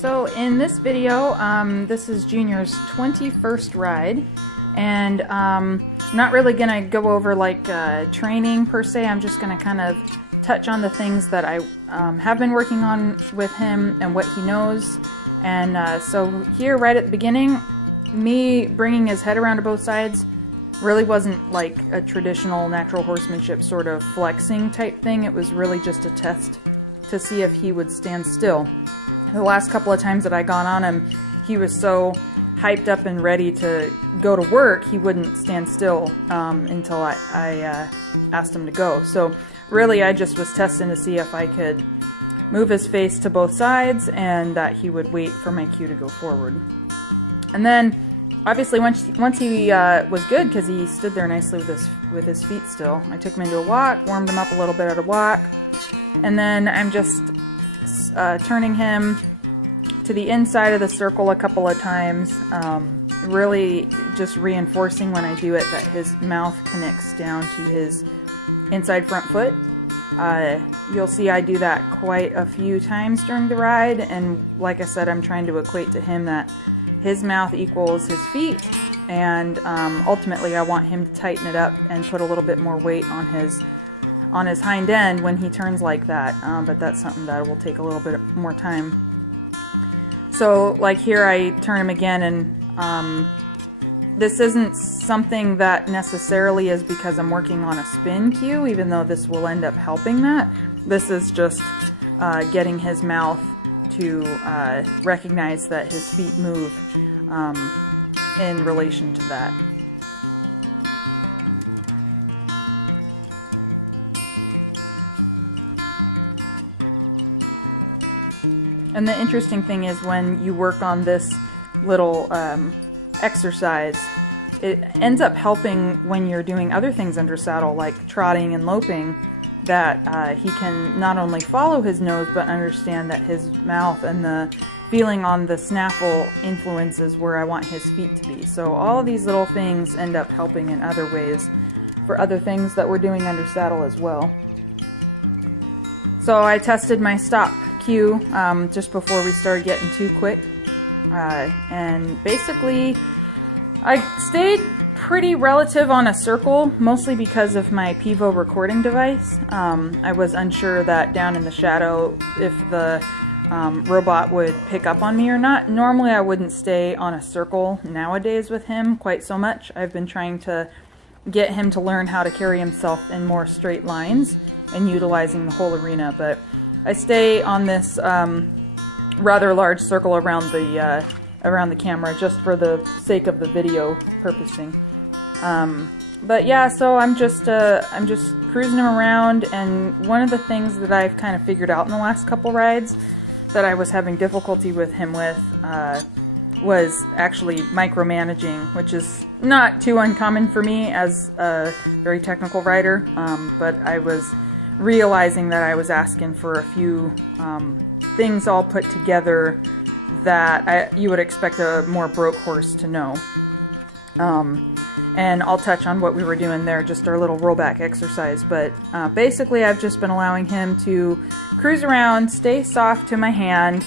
So in this video, this is Junior's 21st ride, and I'm not really going to go over like training per se. I'm just going to kind of touch on the things that I have been working on with him and what he knows. And so here right at the beginning, me bringing his head around to both sides really wasn't like a traditional natural horsemanship sort of flexing type thing. It was really just a test to see if he would stand still. The last couple of times that I got on him, he was so hyped up and ready to go to work, he wouldn't stand still until I asked him to go. So really I just was testing to see if I could move his face to both sides and that he would wait for my cue to go forward. And then obviously once he was good, because he stood there nicely with his feet still, I took him into a walk, warmed him up a little bit at a walk, and then I'm just turning him to the inside of the circle a couple of times, really just reinforcing when I do it that his mouth connects down to his inside front foot. You'll see I do that quite a few times during the ride, and like I said, I'm trying to equate to him that his mouth equals his feet, and ultimately I want him to tighten it up and put a little bit more weight on his hind end when he turns like that, but that's something that will take a little bit more time. So like here I turn him again, and this isn't something that necessarily is because I'm working on a spin cue, even though this will end up helping that. This is just getting his mouth to recognize that his feet move in relation to that. And the interesting thing is when you work on this little exercise, it ends up helping when you're doing other things under saddle, like trotting and loping, that he can not only follow his nose, but understand that his mouth and the feeling on the snaffle influences where I want his feet to be. So all of these little things end up helping in other ways for other things that we're doing under saddle as well. So I tested my stop cue just before we started getting too quick, and basically I stayed pretty relative on a circle, mostly because of my Pivo recording device. I was unsure that down in the shadow if the robot would pick up on me or not. Normally I wouldn't stay on a circle nowadays with him quite so much. I've been trying to get him to learn how to carry himself in more straight lines and utilizing the whole arena, but I stay on this rather large circle around the camera just for the sake of the video purposing. But yeah, so I'm just cruising him around, and one of the things that I've kind of figured out in the last couple rides that I was having difficulty with him with was actually micromanaging, which is not too uncommon for me as a very technical rider, but I was realizing that I was asking for a few things all put together that you would expect a more broke horse to know. And I'll touch on what we were doing there, just our little rollback exercise. But basically I've just been allowing him to cruise around, stay soft to my hand,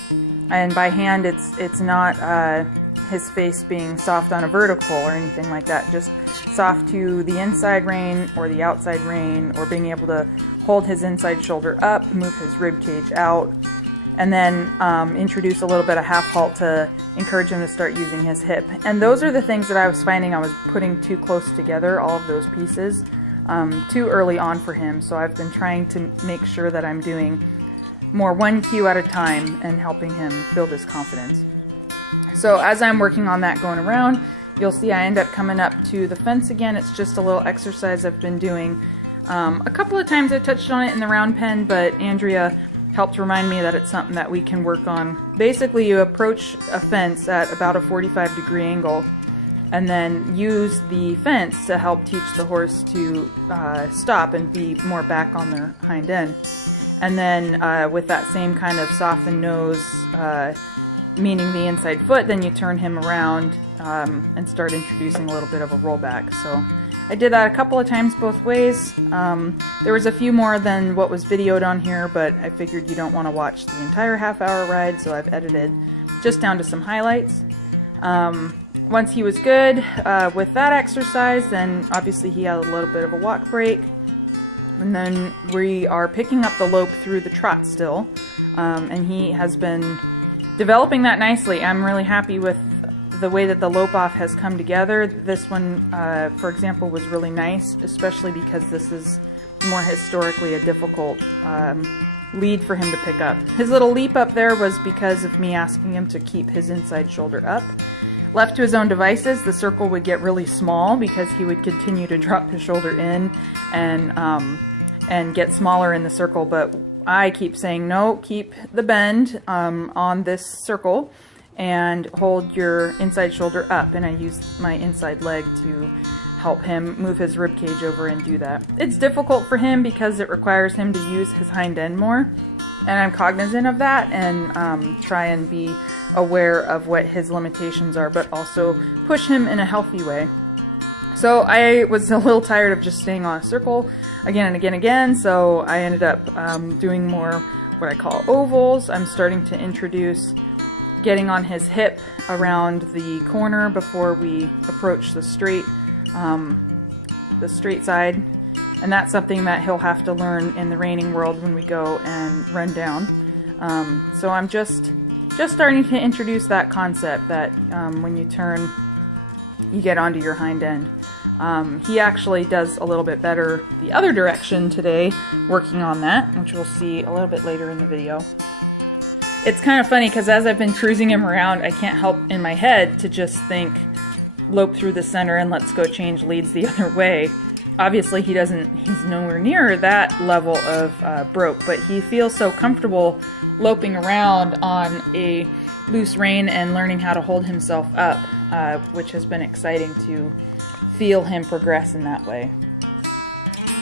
and by hand it's not his face being soft on a vertical or anything like that, just soft to the inside rein or the outside rein, or being able to hold his inside shoulder up, move his rib cage out, and then introduce a little bit of half halt to encourage him to start using his hip. And those are the things that I was finding I was putting too close together, all of those pieces, too early on for him. So I've been trying to make sure that I'm doing more one cue at a time and helping him build his confidence. So as I'm working on that going around, you'll see I end up coming up to the fence again. It's just a little exercise I've been doing. A couple of times I touched on it in the round pen, but Andrea helped remind me that it's something that we can work on. Basically, you approach a fence at about a 45-degree angle, and then use the fence to help teach the horse to stop and be more back on their hind end. And then with that same kind of softened nose, meaning the inside foot, then you turn him around and start introducing a little bit of a rollback. So I did that a couple of times both ways. There was a few more than what was videoed on here, but I figured you don't want to watch the entire half-hour ride, so I've edited just down to some highlights. Once he was good with that exercise, then obviously he had a little bit of a walk break. And then we are picking up the lope through the trot still. And he has been developing that nicely. I'm really happy with the way that the lope off has come together. This one, for example, was really nice, especially because this is more historically a difficult lead for him to pick up. His little leap up there was because of me asking him to keep his inside shoulder up. Left to his own devices, the circle would get really small because he would continue to drop his shoulder in and get smaller in the circle. But I keep saying, no, keep the bend on this circle and hold your inside shoulder up. And I use my inside leg to help him move his rib cage over and do that. It's difficult for him because it requires him to use his hind end more. And I'm cognizant of that and try and be aware of what his limitations are, but also push him in a healthy way. So I was a little tired of just staying on a circle again and again and again, so I ended up doing more what I call ovals. I'm starting to introduce getting on his hip around the corner before we approach the straight side. And that's something that he'll have to learn in the reining world when we go and run down. So I'm just starting to introduce that concept that when you turn, you get onto your hind end. He actually does a little bit better the other direction today, working on that, which we'll see a little bit later in the video. It's kind of funny because as I've been cruising him around, I can't help in my head to just think, lope through the center and let's go change leads the other way. Obviously he's nowhere near that level of broke, but he feels so comfortable loping around on a loose rein and learning how to hold himself up, which has been exciting to feel him progress in that way.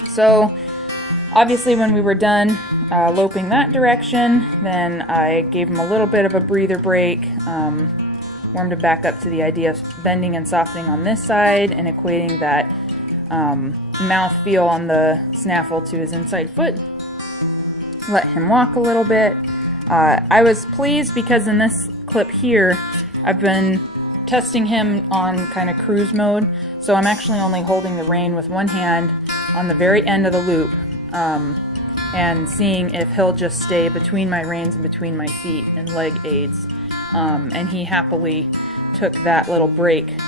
So obviously when we were done loping that direction, then I gave him a little bit of a breather break, warmed him back up to the idea of bending and softening on this side and equating that mouth feel on the snaffle to his inside foot. Let him walk a little bit. I was pleased because in this clip here, I've been testing him on kind of cruise mode. So I'm actually only holding the rein with one hand on the very end of the loop and seeing if he'll just stay between my reins and between my feet and leg aids. And he happily took that little break,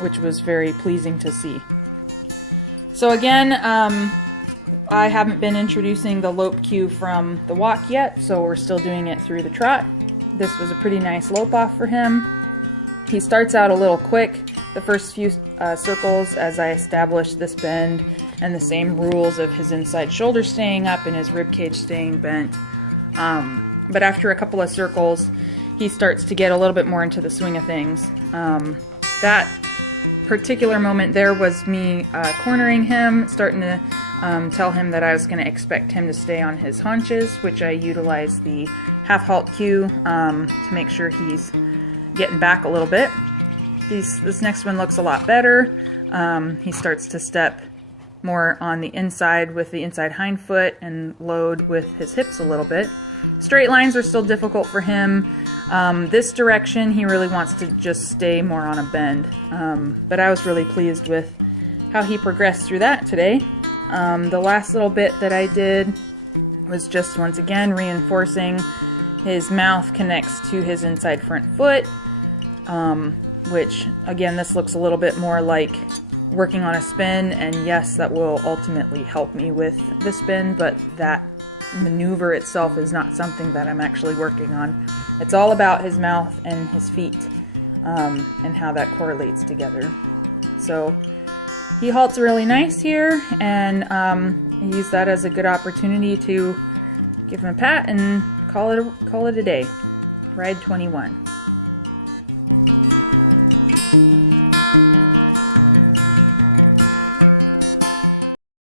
which was very pleasing to see. So again, I haven't been introducing the lope cue from the walk yet, so we're still doing it through the trot. This was a pretty nice lope off for him. He starts out a little quick the first few circles as I establish this bend and the same rules of his inside shoulder staying up and his rib cage staying bent. But after a couple of circles, he starts to get a little bit more into the swing of things. That particular moment there was me cornering him, starting to tell him that I was going to expect him to stay on his haunches, which I utilize the half halt cue to make sure he's getting back a little bit. This next one looks a lot better. He starts to step more on the inside with the inside hind foot and load with his hips a little bit. Straight lines are still difficult for him. This direction, he really wants to just stay more on a bend. But I was really pleased with how he progressed through that today. The last little bit that I did was just once again reinforcing his mouth connects to his inside front foot, which again, this looks a little bit more like working on a spin, and yes, that will ultimately help me with the spin, but that maneuver itself is not something that I'm actually working on. It's all about his mouth and his feet and how that correlates together. So he halts really nice here, and use that as a good opportunity to give him a pat and call it a day. Ride 21.